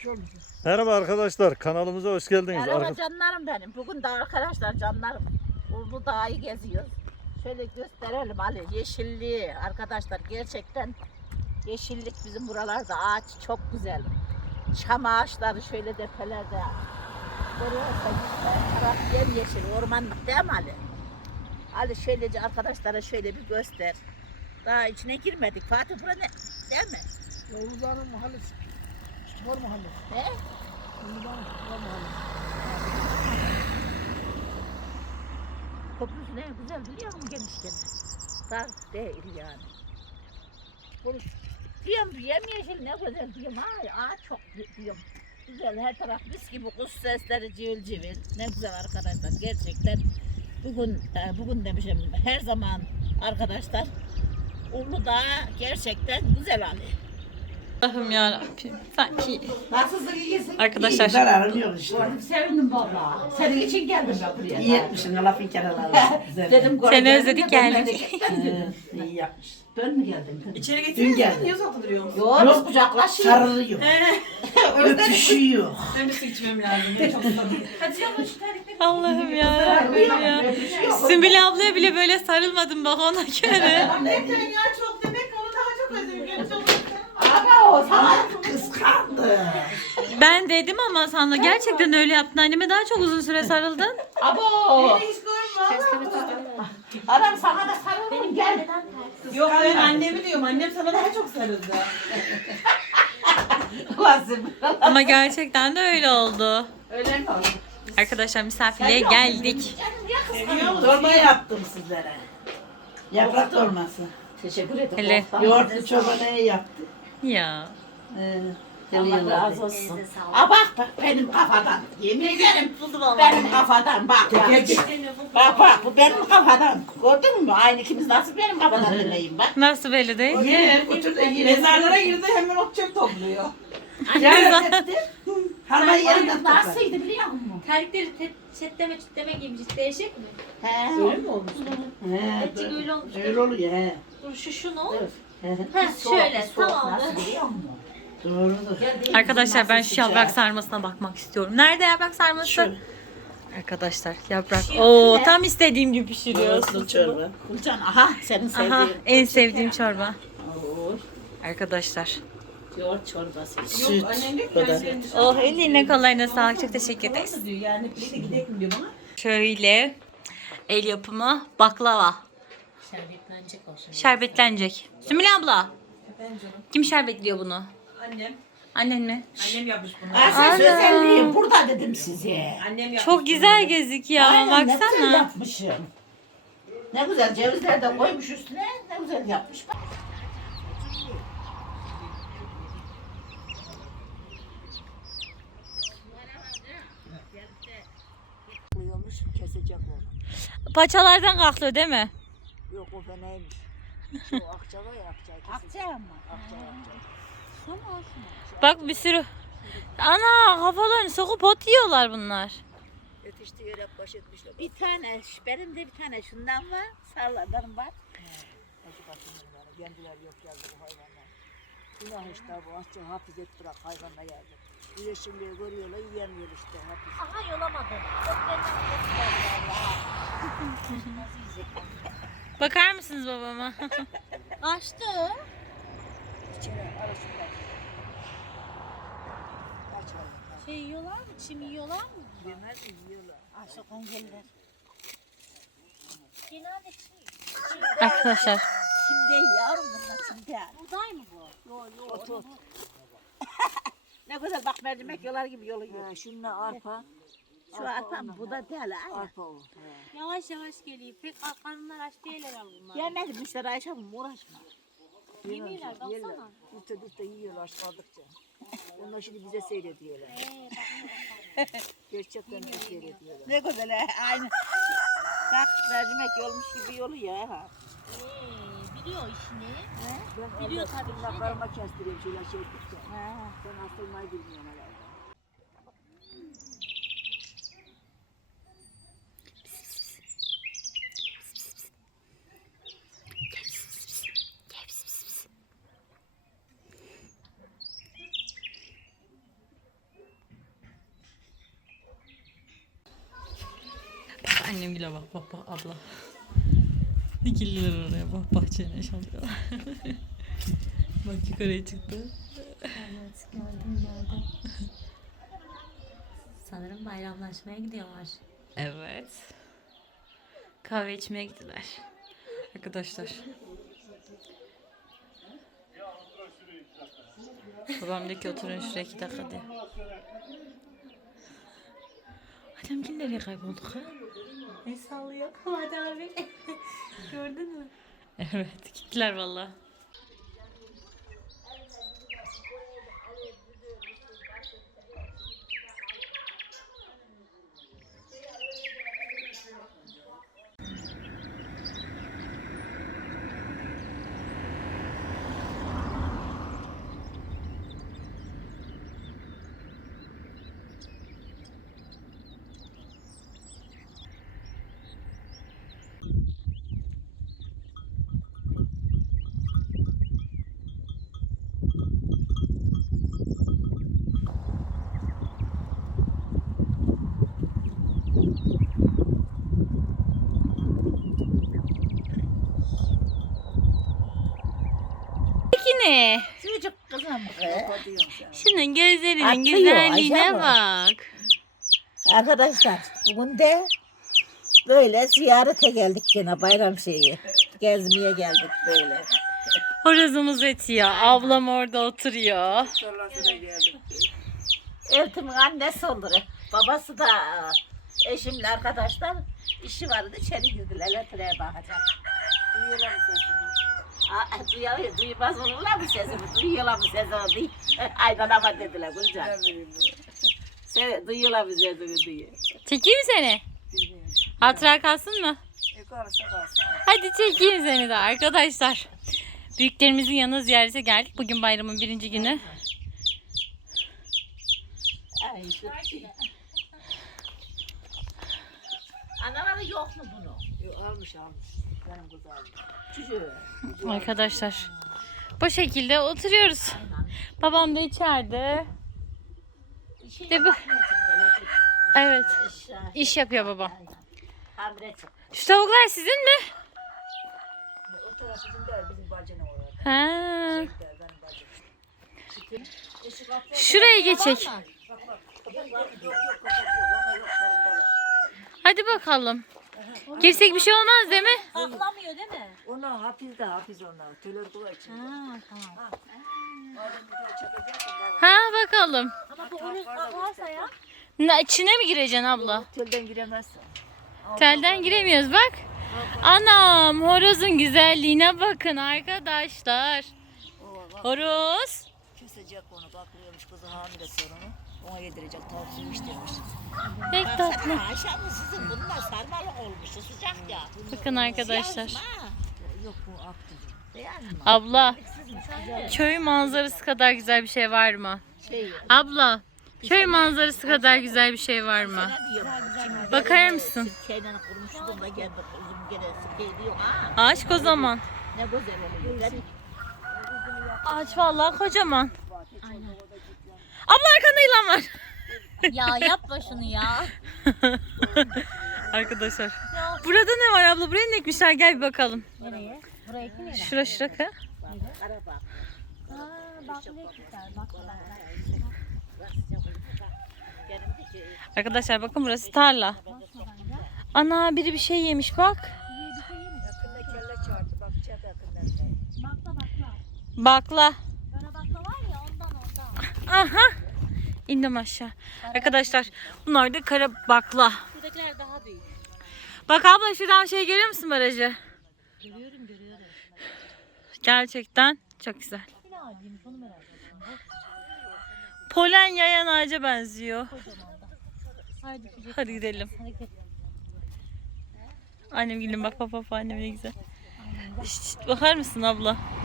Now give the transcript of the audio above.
Merhaba arkadaşlar, kanalımıza hoş geldiniz. Merhaba canlarım benim. Bugün de arkadaşlar canlarım Urlu Dağı geziyoruz. Şöyle gösterelim Ali. Yeşilliği arkadaşlar, gerçekten yeşillik bizim buralarda, ağaç çok güzel. Çam ağaçları şöyle tepelerde. Görüyorsanız her taraf yemyeşil, ormanlık değil mi Ali? Ali şöylece arkadaşlara şöyle bir göster. Daha içine girmedik. Fatih bura ne? Değil mi? Yavuzların mahallesi. Spor mahallesi. He? Yavuzların spor mahallesi. Köprüsü ne güzel biliyor musun genişken? Dar değil yani. Diyorum yemyeşil ne güzel diyorum. Ay ağaç çok diyorum. Güzel, her taraf mis gibi, kuş sesleri cıvıl cıvıl. Ne güzel arkadaşlar gerçekten. Bugün demişim, her zaman arkadaşlar Urlu Dağı gerçekten güzel Ali. Allah'ım yarabbim. Sanki Nasılsın, iyisin? arkadaşlar Zararım yok işte. Gördüm, sevindim valla. Senin için geldim ben buraya. İyi etmişsin, lafın kenarları. Güzel. Dedim, seni özledik geldik. İyi yapmış. Dön mü geldin? İçeri Dün getirdin geldim. niye uzatılıyor musun? Yok, biz kucaklaşıyoruz. Sarılıyor. Öpüşüyor. Ben bir su içmem lazım. Ben çok susadım. Hadi yavrum şu terlikleri. Allah'ım yarabbim ya. Sümbül ablaya bile böyle sarılmadım bak ona göre. Neden ya çok demek onu daha çok özledim. Çok Ama o sana Kıskandı. Ben dedim ama sana gerçekten öyle yaptın. Anneme daha çok uzun süre sarıldın. abo. hiç görmüyorum. Adam sana da sarıldım gel. Yok ben annemi diyorum. Annem sana daha çok sarıldı. Lazım. Ama gerçekten de öyle oldu. Öyle mi oldu? Arkadaşlar misafirliğe geldik. Torba yaptım sizlere. Yaprak dolması. Teşekkür ederim. Hele. Yoğurtlu çorba ne yaptı? Ya. Allah razı olsun. Aa bak benim kafadan. Yemin ederim. Benim kafadan bak. Bak bu benim kafadan. Gördün mü? Aynı ikimiz nasıl benim kafadan dinleyin bak. Nasıl belli değil? Yer götür de yer. Mezarlara girdi hemen ok çöp topluyor. Yer etti. Harman yerinden toplar. Nasıldı biliyor musun? Terlikleri çitleme giymiş. Değişik mi? He. Öyle mi olmuş? He, Etçik öyle olmuş. öyle oluyor he. Dur şu ne olur? He, Heh şöyle tamam. Nasıl biliyor musun? Doğrudur. Arkadaşlar ben şu yaprak sarmasına bakmak istiyorum. Nerede yaprak sarması? Şu. Arkadaşlar yaprak. Oo tam istediğim gibi pişiriyorsun. Yoğurtlu çorba. Gülcan aha senin sevdiğin. Aha en sevdiğim çorba. Oo, Arkadaşlar. yoğurt çorbası. Süt. Yok annem diyor ki Bu da. annem dışarı. Oh eline kolayına sağlık. Çok teşekkür ederiz. Tamam mı diyor yani birlikte gidelim diyor bana. Şöyle el yapımı baklava. Şerbetlenecek olsun. Şerbetlenecek. Sümbül abla. Efendim canım. Kim şerbetliyor bunu? Annem. Annen mi? Annem yapmış bunu. Ha sen özelliği burada dedim size. Annem yapmış Çok güzel gözüküyor ama Aynen, ne güzel baksana. yapmışım. Ne güzel cevizler de koymuş üstüne. Ne güzel yapmış. Bak. Koyuyormuş, kesecek onu. Paçalardan kalkıyor değil mi? Yok o fenaymış. Şu akçava ya akçava kesecek. Akçaya mı? Akçava. Bak bir sürü. Ana kafalarını sokup ot yiyorlar bunlar. Yetişti yere baş etmişler. Bir tane, benim de bir tane şundan var. Sarılardan var. Acı bakımlar yani. Kendiler yok geldi bu hayvanlar. Günah işte bu asça hapis et bırak hayvanla geldi. Bu yeşilliği görüyorlar yiyemiyor işte hapis. Aha yolamadım. Bakar mısınız babama? Açtı. İçine arasında. Aç hayvanlar. Şey yiyorlar mı? Çim yiyorlar mı? Yemez mi yiyorlar. Aşıkın gelir. Genelde çim. Arkadaşlar Çim değil yavrum, bunlar çim değil. Buğday mı bu? Ot. Ne güzel bak, mercimek yolar gibi yoluyor. Ha, şununla arpa. Şu arpa mı? Bu da değil ha. Arpa o. He. Yavaş yavaş geliyor. Pek karnlar aç değiller ama bunlar. Yemedim işte Ayşe'm, uğraşma. Yemiyorlar baksana. Dürte yiyorlar kaldıkça. Onlar şimdi bize seyrediyorlar. Gerçekten bize seyrediyorlar. Ne güzel he, aynı. Bak mercimek yolmuş gibi yoluyor ha. Biliyor işini. Ben Biliyor tabii ki de. Makarma kestiriyorum şöyle şey ettikçe. Ha. Ben asılmayı bilmiyorum herhalde. Annem gile bak abla. Dikildiler oraya bak bahçene şampiyon. Bak yukarıya çıktı. Evet gördüm. Sanırım bayramlaşmaya gidiyorlar. Evet. Kahve içmeye gittiler. Arkadaşlar. Babam diyor ki oturun şuraya 2 dakika diye. Annem kim nereye kaybolduk ha? Ne sallıyor Fuat abi? Gördün mü? Evet gittiler valla. Ne? Çocuk kızım kız. Şunun gözlerinin Atlıyor, güzelliğine aşağı mı? bak. Arkadaşlar bugün de böyle ziyarete geldik gene bayram şeyi. Gezmeye geldik böyle. Horozumuz ötüyor. Ablam orada oturuyor. Eltim'in annesi olur. Babası da eşimle arkadaşlar işi vardı içeri girdiler. Elektriğe bakacak. Duyuyorlar mı sesini? Duyuyor, duymaz olurlar mı sesimi? Duyuyorlar mı sesimi? Aydan ama dediler Gülcan. Ne bileyim. Sen duyuyorlar mı sesimi diye. Çekeyim mi seni? Bilmiyorum. Hatıra kalsın mı? Kalırsa kalsın. Hadi çekeyim seni de arkadaşlar. Büyüklerimizin yanına ziyarete geldik. Bugün bayramın 1. günü. Ay, anaları yok mu bunu? Almış. Benim kız almış. Çocuğu. Arkadaşlar bu şekilde oturuyoruz. Babam da içeride. De bu. Evet. İş yapıyor babam. Hamile çık. Şu tavuklar sizin mi? O taraf bizim değil, bizim bacana orada. Ha. Benim bacım. Şuraya geçek. Yok, ona yok sorun değil. Hadi bakalım. Girsek bir şey olmaz değil mi? Saklamıyor değil mi? Onlar hafiz onlar. Tüyler kulağı için. Ha tamam. Madem bir de çakacaksın, bak. Ha bakalım. Ama bu horoz kalkarsa ya. İçine mi gireceksin abla? Tülden giremezsin. Telden giremiyoruz bak. Anam horozun güzelliğine bakın arkadaşlar. Horoz. Küsecek onu, bakıyormuş kızı hamile sorunu. Ona yedirecek, tavuk suyu istemiş. Pek tatlı. Akşam sizin bunlar sarmalık olmuş sıcak ya. Bakın arkadaşlar. Yok bu aktı. Beğendin mi? Abla. Köy manzarası kadar güzel bir şey var mı? Şey, Abla. Köy manzarası kadar güzel bir şey var mı? ne diyorum? Şimdi Bakar mısın? Sirkeyle kurmuştum da geldi kızım gene sirke diyor ha. Ağaç kocaman. Ne güzel oluyor. Ben Ağaç vallahi kocaman. Abla arkanda yılan var. Ya yapma şunu ya. Arkadaşlar. Burada ne var abla? Buraya ne ekmişler? Gel bir bakalım. Nereye? Buraya kim yere? Şura ka. araba. Ha bak ne güzel bak bak. Benim ki Arkadaşlar bakın burası tarla. Ana biri bir şey yemiş bak. Yakında kelle çağırdı, bakacak yakından. Bakla. Böyle bakla var ya ondan. Aha. İndim aşağı. Arkadaşlar bunlar da kara bakla. Şuradakiler daha büyük. Bak abla şuradan şey görüyor musun barajı? Görüyorum. Gerçekten çok güzel. Ne ağacıymış onu merak ettim. Polen yayan ağaca benziyor. Haydi kucak. Hadi gidelim. Hadi gidelim. Annem gelin bak annem ne güzel. Şşt, bakar mısın abla?